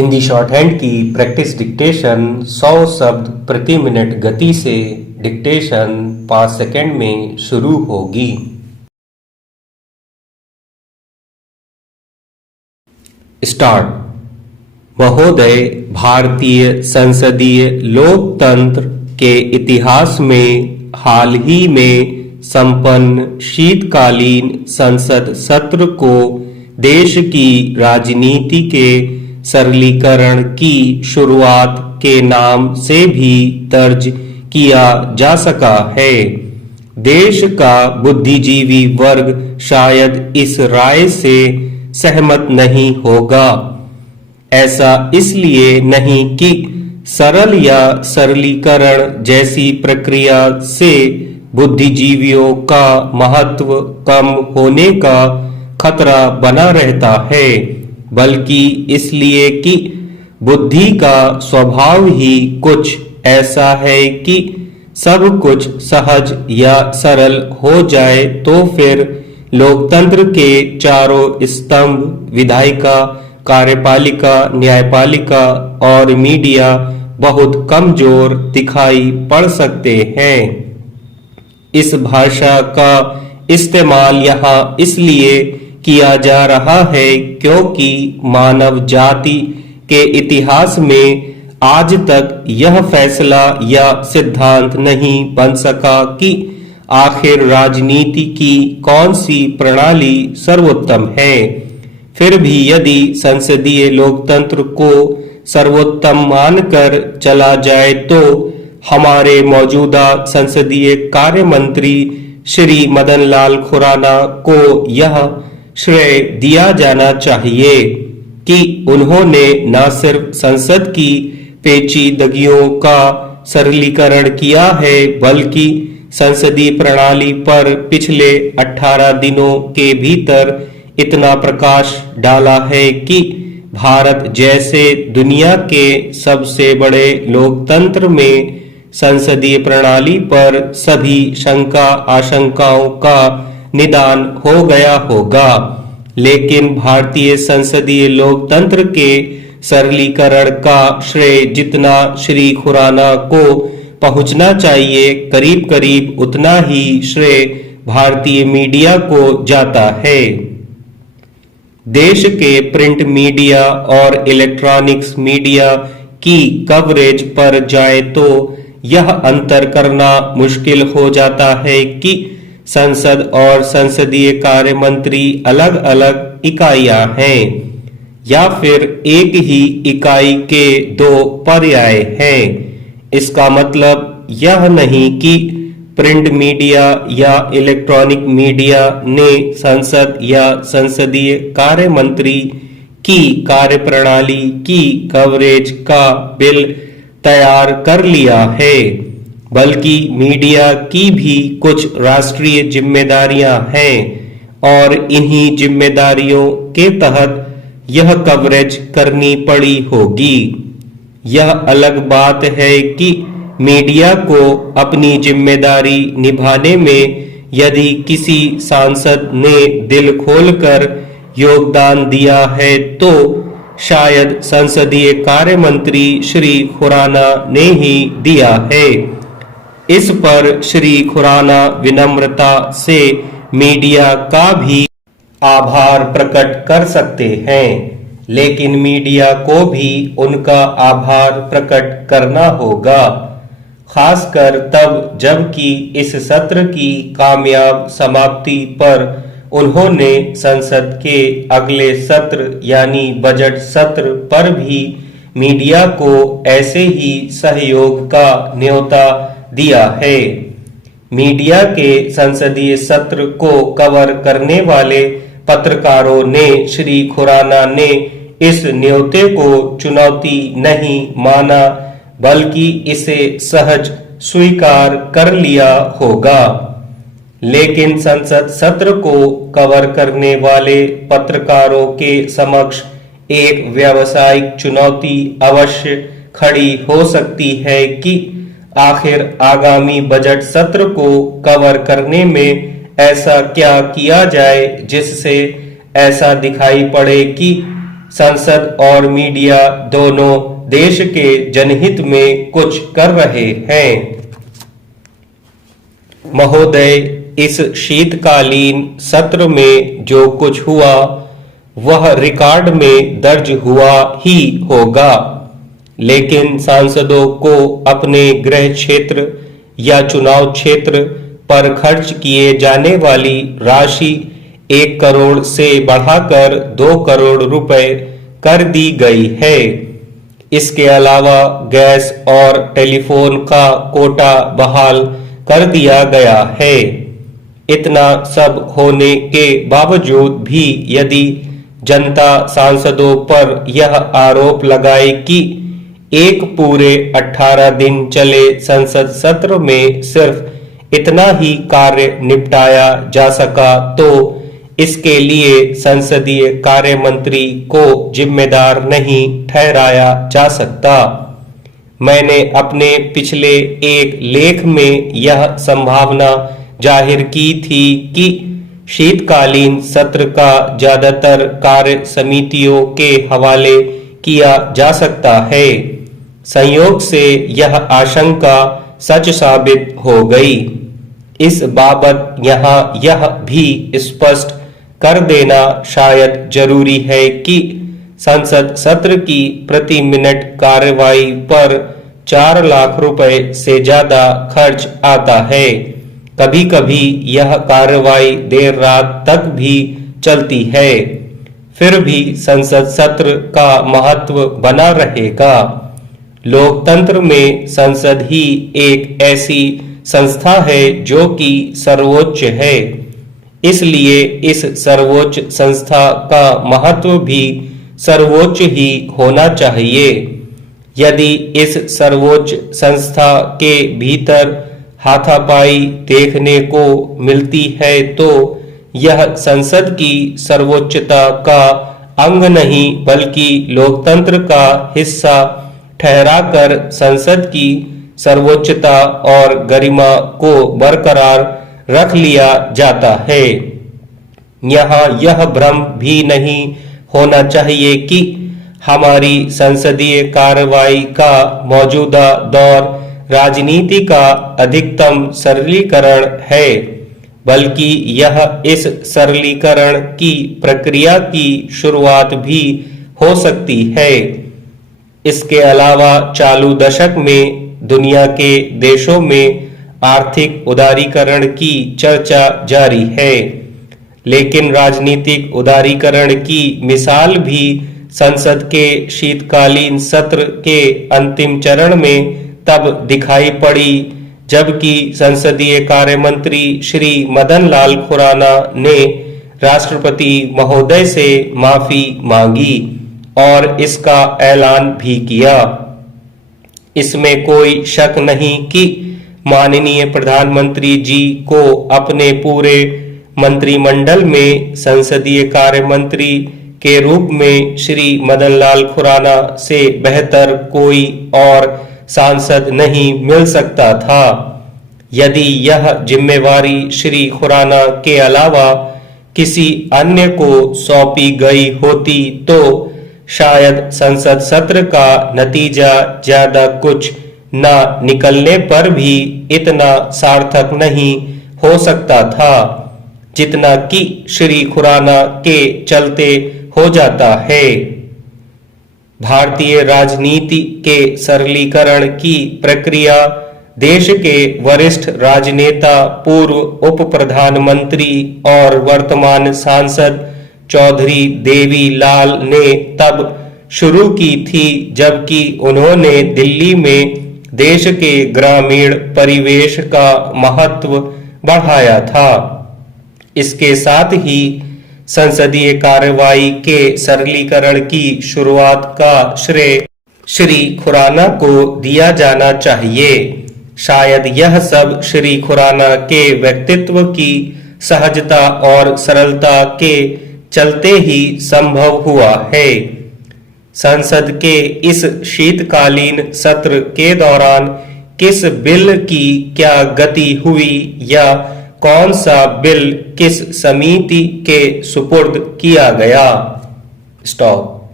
Hindi short hand की practice dictation 100 शब्द प्रति मिनट गति से डिक्टेशन 5 सेकंड में शुरू होगी। स्टार्ट। महोदय, भारतीय संसदीय लोकतंत्र के इतिहास में हाल ही में संपन्न शीतकालीन संसद सत्र को देश की राजनीति के सरलीकरण की शुरुआत के नाम से भी दर्ज किया जा सका है। देश का बुद्धिजीवी वर्ग शायद इस राय से सहमत नहीं होगा। ऐसा इसलिए नहीं कि सरल या सरलीकरण जैसी प्रक्रिया से बुद्धिजीवियों का महत्व कम होने का खतरा बना रहता है, बल्कि इसलिए कि बुद्धि का स्वभाव ही कुछ ऐसा है कि सब कुछ सहज या सरल हो जाए तो फिर लोकतंत्र के चारों स्तंभ विधायिका, कार्यपालिका, न्यायपालिका और मीडिया बहुत कमजोर दिखाई पड़ सकते हैं। इस भाषा का इस्तेमाल यहाँ इसलिए किया जा रहा है क्योंकि मानव जाति के इतिहास में आज तक यह फैसला या सिद्धांत नहीं बन सका कि आखिर राजनीति की कौन सी प्रणाली सर्वोत्तम है। फिर भी यदि संसदीय लोकतंत्र को सर्वोत्तम मानकर चला जाए तो हमारे मौजूदा संसदीय कार्य मंत्री श्री मदन लाल खुराना को यह श्रेय दिया जाना चाहिए कि उन्होंने न सिर्फ संसद की पेचीदगियों का सरलीकरण किया है, बल्कि संसदीय प्रणाली पर पिछले 18 दिनों के भीतर इतना प्रकाश डाला है कि भारत जैसे दुनिया के सबसे बड़े लोकतंत्र में संसदीय प्रणाली पर सभी शंका आशंकाओं का निदान हो गया होगा। लेकिन भारतीय संसदीय लोकतंत्र के सरलीकरण का श्रेय जितना श्री खुराना को पहुंचना चाहिए, करीब करीब उतना ही श्रेय भारतीय मीडिया को जाता है। देश के प्रिंट मीडिया और इलेक्ट्रॉनिक्स मीडिया की कवरेज पर जाए तो यह अंतर करना मुश्किल हो जाता है कि संसद और संसदीय कार्य मंत्री अलग अलग इकाइयां हैं या फिर एक ही इकाई के दो पर्याय हैं। इसका मतलब यह नहीं कि प्रिंट मीडिया या इलेक्ट्रॉनिक मीडिया ने संसद या संसदीय कार्य मंत्री की कार्यप्रणाली की कवरेज का बिल तैयार कर लिया है, बल्कि मीडिया की भी कुछ राष्ट्रीय जिम्मेदारियां हैं और इन्हीं जिम्मेदारियों के तहत यह कवरेज करनी पड़ी होगी। यह अलग बात है कि मीडिया को अपनी जिम्मेदारी निभाने में यदि किसी सांसद ने दिल खोलकर योगदान दिया है तो शायद संसदीय कार्य मंत्री श्री खुराना ने ही दिया है। इस पर श्री खुराना विनम्रता से मीडिया का भी आभार प्रकट कर सकते हैं, लेकिन मीडिया को भी उनका आभार प्रकट करना होगा, खासकर तब जबकि इस सत्र की कामयाब समाप्ति पर उन्होंने संसद के अगले सत्र यानी बजट सत्र पर भी मीडिया को ऐसे ही सहयोग का न्योता दिया है। मीडिया के संसदीय सत्र को कवर करने वाले पत्रकारों ने श्री खुराना ने इस न्योते को चुनौती नहीं माना, बल्कि इसे सहज स्वीकार कर लिया होगा। लेकिन संसद सत्र को कवर करने वाले पत्रकारों के समक्ष एक व्यावसायिक चुनौती अवश्य खड़ी हो सकती है कि आखिर आगामी बजट सत्र को कवर करने में ऐसा क्या किया जाए जिससे ऐसा दिखाई पड़े कि संसद और मीडिया दोनों देश के जनहित में कुछ कर रहे हैं। महोदय, इस शीतकालीन सत्र में जो कुछ हुआ वह रिकॉर्ड में दर्ज हुआ ही होगा, लेकिन सांसदों को अपने गृह क्षेत्र या चुनाव क्षेत्र पर खर्च किए जाने वाली राशि 1 करोड़ से बढ़ाकर 2 करोड़ रुपए कर दी गई है। इसके अलावा गैस और टेलीफोन का कोटा बहाल कर दिया गया है। इतना सब होने के बावजूद भी यदि जनता सांसदों पर यह आरोप लगाए कि एक पूरे 18 दिन चले संसद सत्र में सिर्फ इतना ही कार्य निपटाया जा सका, तो इसके लिए संसदीय कार्य मंत्री को जिम्मेदार नहीं ठहराया जा सकता। मैंने अपने पिछले एक लेख में यह संभावना जाहिर की थी कि शीतकालीन सत्र का ज्यादातर कार्य समितियों के हवाले किया जा सकता है। संयोग से यह आशंका सच साबित हो गई। इस बाबत यहाँ यह भी स्पष्ट कर देना शायद जरूरी है कि संसद सत्र की प्रति मिनट कार्रवाई पर 4 लाख रुपए से ज्यादा खर्च आता है। कभी कभी यह कार्रवाई देर रात तक भी चलती है, फिर भी संसद सत्र का महत्व बना रहेगा। लोकतंत्र में संसद ही एक ऐसी संस्था है जो कि सर्वोच्च है, इसलिए इस सर्वोच्च संस्था का महत्व भी सर्वोच्च ही होना चाहिए। यदि इस सर्वोच्च संस्था के भीतर हाथापाई देखने को मिलती है तो यह संसद की सर्वोच्चता का अंग नहीं बल्कि लोकतंत्र का हिस्सा ठहराकर संसद की सर्वोच्चता और गरिमा को बरकरार रख लिया जाता है। यहाँ यह भ्रम भी नहीं होना चाहिए कि हमारी संसदीय कार्रवाई का मौजूदा दौर राजनीति का अधिकतम सरलीकरण है, बल्कि यह इस सरलीकरण की प्रक्रिया की शुरुआत भी हो सकती है। इसके अलावा चालू दशक में दुनिया के देशों में आर्थिक उदारीकरण की चर्चा जारी है, लेकिन राजनीतिक उदारीकरण की मिसाल भी संसद के शीतकालीन सत्र के अंतिम चरण में तब दिखाई पड़ी जबकि संसदीय कार्य मंत्री श्री मदन लाल खुराना ने राष्ट्रपति महोदय से माफी मांगी और इसका ऐलान भी किया। इसमें कोई शक नहीं कि माननीय प्रधानमंत्री जी को अपने पूरे मंत्रिमंडल में संसदीय कार्य मंत्री के रूप में श्री मदन लाल खुराना से बेहतर कोई और सांसद नहीं मिल सकता था। यदि यह जिम्मेवारी श्री खुराना के अलावा किसी अन्य को सौंपी गई होती तो शायद संसद सत्र का नतीजा ज्यादा कुछ न निकलने पर भी इतना सार्थक नहीं हो सकता था जितना कि श्री खुराना के चलते हो जाता है। भारतीय राजनीति के सरलीकरण की प्रक्रिया देश के वरिष्ठ राजनेता, पूर्व उप प्रधानमंत्री और वर्तमान सांसद चौधरी देवी लाल ने तब शुरू की थी जबकि उन्होंने दिल्ली में देश के ग्रामीण परिवेश का महत्व बढ़ाया था। इसके साथ ही संसदीय कार्रवाई के सरलीकरण की शुरुआत का श्रेय श्री खुराना को दिया जाना चाहिए। शायद यह सब श्री खुराना के व्यक्तित्व की सहजता और सरलता के चलते ही संभव हुआ है। संसद के इस शीतकालीन सत्र के दौरान किस बिल की क्या गति हुई या कौन सा बिल किस समिति के सुपुर्द किया गया। स्टॉप।